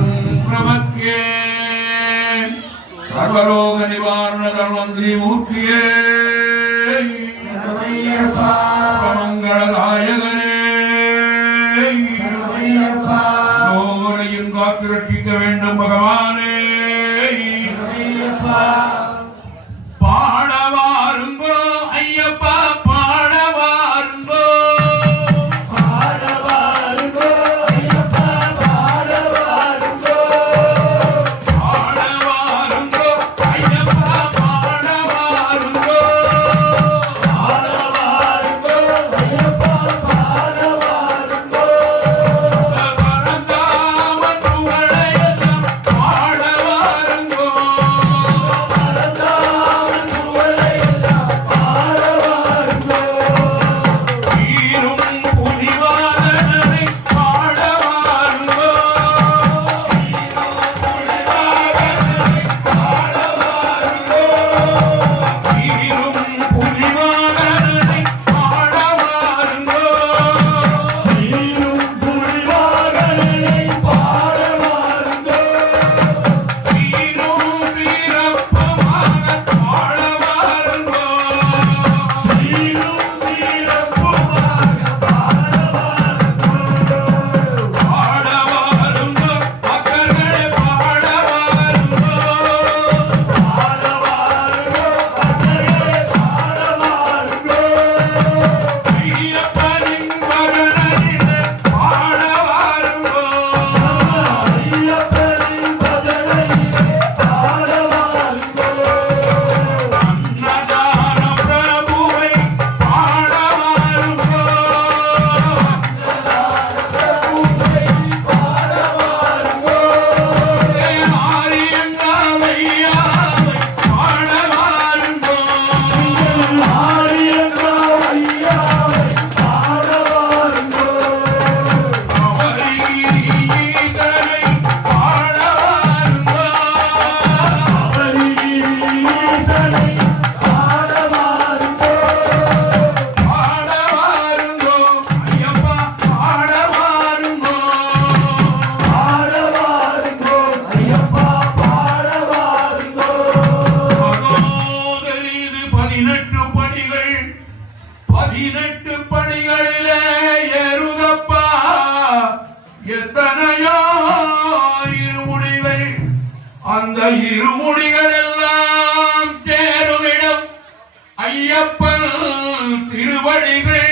தம் நமக்கே சர்வரோக நிவாரண தர்மம் ஸ்ரீமூர்த்தியே மங்களதாயகனே நோமுறையும் காத்து ரட்சிக்க வேண்டும் பகவானே. இருமுடிகள் எல்லாம் சேருமிடம். ஐயப்பன் திருவடிகள்